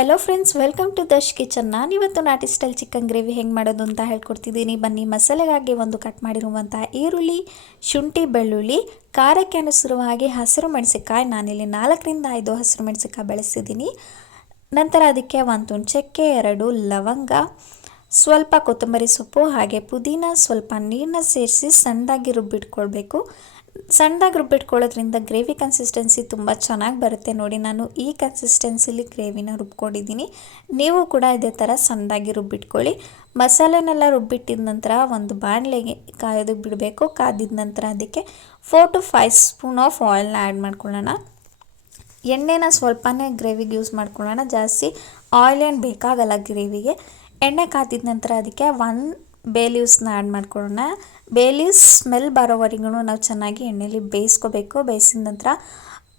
Hello friends welcome to dash kitchen ನಾನಿವತ್ತು ನಾಟಿ style chicken gravy ಹೆಂಗೆ ಮಾಡೋದು ಅಂತ ಹೇಳ್ಕೊಡ್ತಿದ್ದೀನಿ. ಬನ್ನಿ, ಮಸಾಲೆಗಾಗಿ ಒಂದು ಕಟ್ ಮಾಡಿರುವಂಥ ಈರುಳ್ಳಿ, ಶುಂಠಿ, ಬೆಳ್ಳುಳ್ಳಿ ಖಾರಕ್ಕೆ ಅನುಸರವಾಗಿ ಹಸಿರು ಮೆಣಸಿಕಾಯಿ ನಾನಿಲ್ಲಿ ನಾಲ್ಕರಿಂದ ಐದು ಹಸಿರು ಮೆಣಸಿಕಾಯಿ ಬೆಳೆಸಿದ್ದೀನಿ. ನಂತರ ಅದಕ್ಕೆ ಒಂದು ಚಕ್ಕೆ, ಎರಡು ಲವಂಗ, ಸ್ವಲ್ಪ ಕೊತ್ತಂಬರಿ ಸೊಪ್ಪು ಹಾಗೆ ಪುದೀನ, ಸ್ವಲ್ಪ ನೀರನ್ನ ಸೇರಿಸಿ ಸಣ್ಣದಾಗಿ ರುಬ್ಬಿಟ್ಕೊಳ್ಬೇಕು. ಸಣ್ಣದಾಗಿ ರುಬ್ಬಿಟ್ಕೊಳ್ಳೋದ್ರಿಂದ ಗ್ರೇವಿ ಕನ್ಸಿಸ್ಟೆನ್ಸಿ ತುಂಬ ಚೆನ್ನಾಗಿ ಬರುತ್ತೆ. ನೋಡಿ, ನಾನು ಈ ಕನ್ಸಿಸ್ಟೆನ್ಸಿಲಿ ಗ್ರೇವಿನ ರುಬ್ಕೊಂಡಿದ್ದೀನಿ. ನೀವು ಕೂಡ ಇದೇ ಥರ ಸಣ್ಣದಾಗಿ ರುಬ್ಬಿಟ್ಕೊಳ್ಳಿ ಮಸಾಲೆನೆಲ್ಲ ರುಬ್ಬಿಟ್ಟಿದ ನಂತರ ಒಂದು ಬಾಣಲೆಗೆ ಕಾಯೋದಕ್ಕೆ ಬಿಡಬೇಕು. ಕಾದಿದ ನಂತರ ಅದಕ್ಕೆ four to five spoon of ಆಯಿಲ್ನ add ಮಾಡ್ಕೊಳ್ಳೋಣ. ಎಣ್ಣೆನ ಸ್ವಲ್ಪನೇ ಗ್ರೇವಿಗೆ ಯೂಸ್ ಮಾಡ್ಕೊಳ್ಳೋಣ. ಜಾಸ್ತಿ ಆಯಿಲ್ ಏನು ಬೇಕಾಗಲ್ಲ ಗ್ರೇವಿಗೆ ಎಣ್ಣೆ ಕಾದಿದ ನಂತರ ಅದಕ್ಕೆ ಒನ್ ಬೇ ಲೀವ್ಸ್ನ ಆ್ಯಡ್ ಮಾಡ್ಕೊಳ್ಳೋಣ. ಬೇ ಲೀವ್ಸ್ ಸ್ಮೆಲ್ ಬರೋವರೆಗೂ ನಾವು ಚೆನ್ನಾಗಿ ಎಣ್ಣೆಯಲ್ಲಿ ಬೇಯಿಸ್ಕೋಬೇಕು. ಬೇಯಿಸಿದ ನಂತರ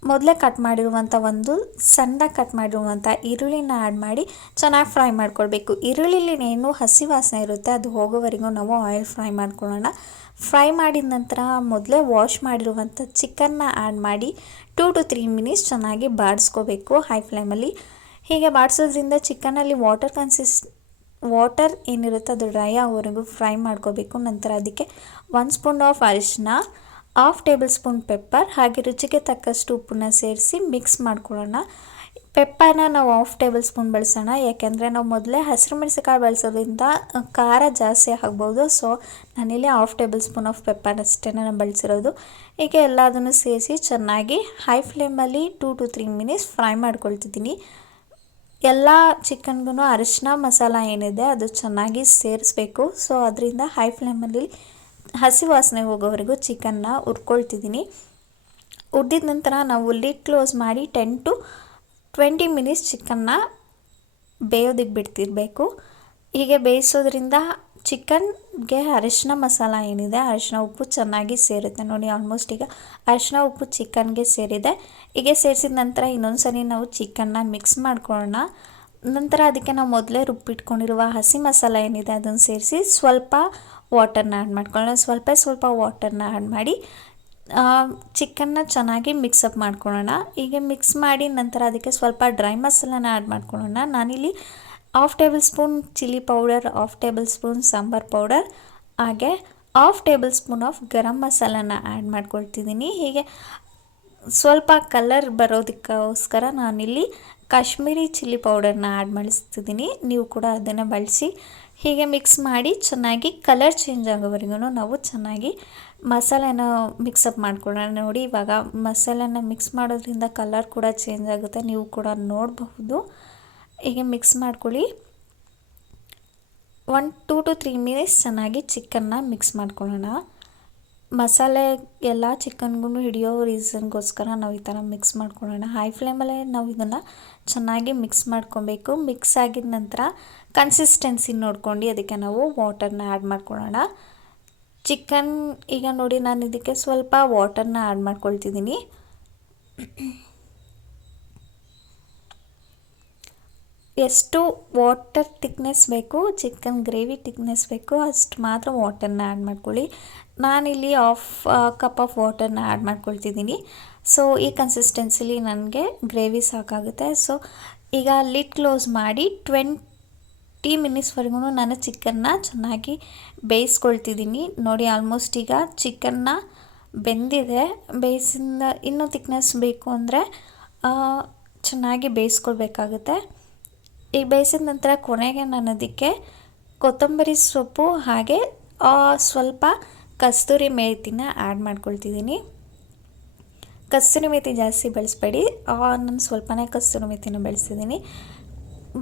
ಮೊದಲೇ ಕಟ್ ಮಾಡಿರುವಂಥ ಒಂದು ಸಣ್ಣ ಕಟ್ ಮಾಡಿರುವಂಥ ಈರುಳ್ಳಿನ ಆ್ಯಡ್ ಮಾಡಿ ಚೆನ್ನಾಗಿ ಫ್ರೈ ಮಾಡ್ಕೊಳ್ಬೇಕು. ಈರುಳ್ಳಿಲಿ ಏನು ಹಸಿ ವಾಸನೆ ಇರುತ್ತೆ, ಅದು ಹೋಗೋವರೆಗೂ ನಾವು ಆಯಿಲ್ ಫ್ರೈ ಮಾಡ್ಕೊಳ್ಳೋಣ. ಫ್ರೈ ಮಾಡಿದ ನಂತರ ಮೊದಲೇ ವಾಶ್ ಮಾಡಿರುವಂಥ ಚಿಕನ್ನ ಆ್ಯಡ್ ಮಾಡಿ ಟೂ ಟು ತ್ರೀ ಮಿನಿಟ್ಸ್ ಚೆನ್ನಾಗಿ ಬಾಡಿಸ್ಕೋಬೇಕು. ಹೈ ಫ್ಲೇಮಲ್ಲಿ ಹೀಗೆ ಬಾಡಿಸೋದ್ರಿಂದ ಚಿಕನಲ್ಲಿ ವಾಟರ್ ಕನ್ಸಿಸ್ ವಾಟರ್ ಏನಿರುತ್ತೆ ಅದು ಡ್ರೈ ಆಗೋವರೆಗೂ ಫ್ರೈ ಮಾಡ್ಕೋಬೇಕು. ನಂತರ ಅದಕ್ಕೆ ಒನ್ ಸ್ಪೂನ್ ಆಫ್ ಅರಿಶಿನ ಹಾಫ್ ಟೇಬಲ್ ಸ್ಪೂನ್ ಪೆಪ್ಪರ್ ಹಾಗೆ ರುಚಿಗೆ ತಕ್ಕಷ್ಟು ಉಪ್ಪನ್ನ ಸೇರಿಸಿ ಮಿಕ್ಸ್ ಮಾಡ್ಕೊಳ್ಳೋಣ. ಪೆಪ್ಪರ್ನ ನಾವು ಹಾಫ್ ಟೇಬಲ್ ಸ್ಪೂನ್ ಬಳಸೋಣ. ಯಾಕೆಂದರೆ ನಾವು ಮೊದಲೇ ಹಸಿರು ಮೆಣಸಿಕಾಯಿ ಬಳಸೋದ್ರಿಂದ ಖಾರ ಜಾಸ್ತಿ ಆಗ್ಬೋದು. ಸೊ ನಾನಿಲ್ಲಿ half tablespoon of pepper ಅಷ್ಟೇ ನಾನು ಬಳಸಿರೋದು. ಹೀಗೆ ಎಲ್ಲದನ್ನು ಸೇರಿಸಿ ಚೆನ್ನಾಗಿ ಹೈ ಫ್ಲೇಮಲ್ಲಿ two to three minutes fry ಮಾಡ್ಕೊಳ್ತಿದ್ದೀನಿ. ಎಲ್ಲ ಚಿಕನ್ಗೂ ಅರಿಶಿನ ಮಸಾಲ ಏನಿದೆ ಅದು ಚೆನ್ನಾಗಿ ಸೇರಿಸ್ಬೇಕು. ಸೊ ಅದರಿಂದ ಹೈ ಫ್ಲೇಮಲ್ಲಿ ಹಸಿ ವಾಸನೆ ಹೋಗೋವರೆಗೂ ಚಿಕನ್ನ ಹುರ್ಕೊಳ್ತಿದ್ದೀನಿ. ಹುರಿದಿದ ನಂತರ ನಾವು ಲಿಡ್ ಕ್ಲೋಸ್ ಮಾಡಿ ಟೆನ್ ಟು ಟ್ವೆಂಟಿ ಮಿನಿಟ್ಸ್ ಚಿಕನ್ನ ಬೇಯೋದಿಕ್ಕೆ ಬಿಡ್ತಿರಬೇಕು. ಹೀಗೆ ಬೇಯಿಸೋದ್ರಿಂದ ಚಿಕನ್ಗೆ ಅರಿಶಿನ ಮಸಾಲ ಏನಿದೆ, ಅರಿಶಿನ ಉಪ್ಪು ಚೆನ್ನಾಗಿ ಸೇರುತ್ತೆ. ನೋಡಿ ಆಲ್ಮೋಸ್ಟ್ ಈಗ ಅರಿಶಿನ ಉಪ್ಪು ಚಿಕನ್ಗೆ ಸೇರಿದೆ. ಹೀಗೆ ಸೇರಿಸಿದ ನಂತರ ಇನ್ನೊಂದು ಸರಿ ನಾವು ಚಿಕನ್ನ ಮಿಕ್ಸ್ ಮಾಡ್ಕೊಳ್ಳೋಣ. ನಂತರ ಅದಕ್ಕೆ ನಾವು ಮೊದಲೇ ರುಬ್ಬಿಟ್ಕೊಂಡಿರುವ ಹಸಿ ಮಸಾಲ ಏನಿದೆ, ಅದನ್ನು ಸೇರಿಸಿ ಸ್ವಲ್ಪ ವಾಟರ್ನ ಆ್ಯಡ್ ಮಾಡ್ಕೊಳ್ಳೋಣ. ಸ್ವಲ್ಪ ಸ್ವಲ್ಪ ವಾಟರ್ನ ಆ್ಯಡ್ ಮಾಡಿ ಚಿಕನ್ನ ಚೆನ್ನಾಗಿ ಮಿಕ್ಸಪ್ ಮಾಡ್ಕೊಳ್ಳೋಣ. ಹೀಗೆ ಮಿಕ್ಸ್ ಮಾಡಿ ನಂತರ ಅದಕ್ಕೆ ಸ್ವಲ್ಪ ಡ್ರೈ ಮಸಾಲಾನ ಆ್ಯಡ್ ಮಾಡ್ಕೊಳ್ಳೋಣ. ನಾನಿಲ್ಲಿ half tablespoon chilli powder half tablespoon sambar powder ಹಾಗೆ half tablespoon of garam ಮಸಾಲನ ಆ್ಯಡ್ ಮಾಡ್ಕೊಳ್ತಿದ್ದೀನಿ. ಹೀಗೆ ಸ್ವಲ್ಪ ಕಲರ್ ಬರೋದಕ್ಕೋಸ್ಕರ ನಾನಿಲ್ಲಿ ಕಾಶ್ಮೀರಿ ಚಿಲ್ಲಿ ಪೌಡರ್ನ ಆ್ಯಡ್ ಮಾಡಿಸ್ತಿದ್ದೀನಿ. ನೀವು ಕೂಡ ಅದನ್ನು ಬಳಸಿ ಹೀಗೆ ಮಿಕ್ಸ್ ಮಾಡಿ ಚೆನ್ನಾಗಿ ಕಲರ್ ಚೇಂಜ್ ಆಗೋವರೆಗೂ ನಾವು ಚೆನ್ನಾಗಿ ಮಸಾಲೆನ ಮಿಕ್ಸಪ್ ಮಾಡ್ಕೊಳ್ಳೋಣ. ನೋಡಿ ಇವಾಗ ಮಸಾಲೆನ ಮಿಕ್ಸ್ ಮಾಡೋದ್ರಿಂದ ಕಲರ್ ಕೂಡ ಚೇಂಜ್ ಆಗುತ್ತೆ. ನೀವು ಕೂಡ ನೋಡಬಹುದು. ಹೀಗೆ ಮಿಕ್ಸ್ ಮಾಡ್ಕೊಳ್ಳಿ. One two to three minutes ಚೆನ್ನಾಗಿ ಚಿಕನ್ನ ಮಿಕ್ಸ್ ಮಾಡ್ಕೊಳ್ಳೋಣ. ಮಸಾಲೆ ಎಲ್ಲ ಚಿಕನ್ಗೂ ಹಿಡಿಯೋ ರೀಸನ್ಗೋಸ್ಕರ ನಾವು ಈ ಥರ ಮಿಕ್ಸ್ ಮಾಡ್ಕೊಳ್ಳೋಣ. ಹೈ ಫ್ಲೇಮಲ್ಲೇ ನಾವು ಇದನ್ನು ಚೆನ್ನಾಗಿ ಮಿಕ್ಸ್ ಮಾಡ್ಕೊಬೇಕು. ಮಿಕ್ಸ್ ಆಗಿದ ನಂತರ ಕನ್ಸಿಸ್ಟೆನ್ಸಿ ನೋಡ್ಕೊಂಡು ಅದಕ್ಕೆ ನಾವು ವಾಟರ್ನ ಆ್ಯಡ್ ಮಾಡ್ಕೊಳ್ಳೋಣ. ಚಿಕನ್ ಈಗ ನೋಡಿ ನಾನು ಇದಕ್ಕೆ ಸ್ವಲ್ಪ ವಾಟರ್ನ ಆ್ಯಡ್ ಮಾಡ್ಕೊಳ್ತಿದ್ದೀನಿ. ಎಷ್ಟು ವಾಟರ್ ತಿಕ್ನೆಸ್ ಬೇಕು ಚಿಕನ್ ಗ್ರೇವಿ ತಿಕ್ನೆಸ್ ಬೇಕು, ಅಷ್ಟು ಮಾತ್ರ ವಾಟರ್ನ ಆ್ಯಡ್ ಮಾಡ್ಕೊಳ್ಳಿ. ನಾನಿಲ್ಲಿ ಆಫ್ ಕಪ್ ಆಫ್ ವಾಟರ್ನ ಆ್ಯಡ್ ಮಾಡ್ಕೊಳ್ತಿದ್ದೀನಿ. ಸೊ ಈ ಕನ್ಸಿಸ್ಟೆನ್ಸಿಲಿ ನನಗೆ ಗ್ರೇವಿ ಸಾಕಾಗುತ್ತೆ. ಸೊ ಈಗ ಲಿಟ್ ಕ್ಲೋಸ್ ಮಾಡಿ ಟ್ವೆಂಟಿ ಮಿನಿಟ್ಸ್ವರೆಗೂ ನಾನು ಚಿಕನ್ನ ಚೆನ್ನಾಗಿ ಬೇಯಿಸ್ಕೊಳ್ತಿದ್ದೀನಿ. ನೋಡಿ ಆಲ್ಮೋಸ್ಟ್ ಈಗ ಚಿಕನ್ನ ಬೆಂದಿದೆ. ಬೇಯಿಸಿಂದ ಇನ್ನೂ ತಿಕ್ನೆಸ್ ಬೇಕು ಅಂದರೆ ಚೆನ್ನಾಗಿ ಬೇಯಿಸ್ಕೊಳ್ಬೇಕಾಗುತ್ತೆ. ಈಗ ಬೇಯಿಸಿದ ನಂತರ ಕೊನೆಗೆ ನಾನು ಅದಕ್ಕೆ ಕೊತ್ತಂಬರಿ ಸೊಪ್ಪು ಹಾಗೆ ಸ್ವಲ್ಪ ಕಸ್ತೂರಿ ಮೇಥಿನ ಆ್ಯಡ್ ಮಾಡ್ಕೊಳ್ತಿದ್ದೀನಿ. ಕಸ್ತೂರಿ ಮೇತಿ ಜಾಸ್ತಿ ಬಳಸಬೇಡಿ. ನಾನು ಸ್ವಲ್ಪನೇ ಕಸ್ತೂರಿ ಮೇಥಿನ ಬೆಳೆಸಿದ್ದೀನಿ.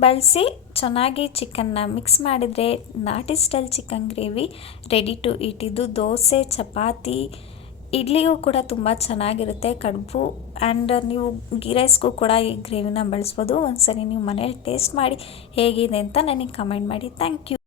ಬಳಸಿ ಚೆನ್ನಾಗಿ ಚಿಕನ್ನ ಮಿಕ್ಸ್ ಮಾಡಿದರೆ ನಾಟಿ style chicken gravy ready to ಇಟ್ಟಿದ್ದು ದೋಸೆ, ಚಪಾತಿ ಇಡ್ಲಿಗೂ ಕೂಡ ತುಂಬ ಚೆನ್ನಾಗಿರುತ್ತೆ ಕಡುಬು ಆ್ಯಂಡ್ ನೀವು ಗೀ ರೈಸ್ಗೂ ಕೂಡ ಈ ಗ್ರೇವಿನ ಬಳಸ್ಬೋದು. ಒಂದ್ಸರಿ ನೀವು ಮನೇಲಿ ಟೇಸ್ಟ್ ಮಾಡಿ ಹೇಗಿದೆ ಅಂತ ನನಗೆ ಕಮೆಂಟ್ ಮಾಡಿ. Thank you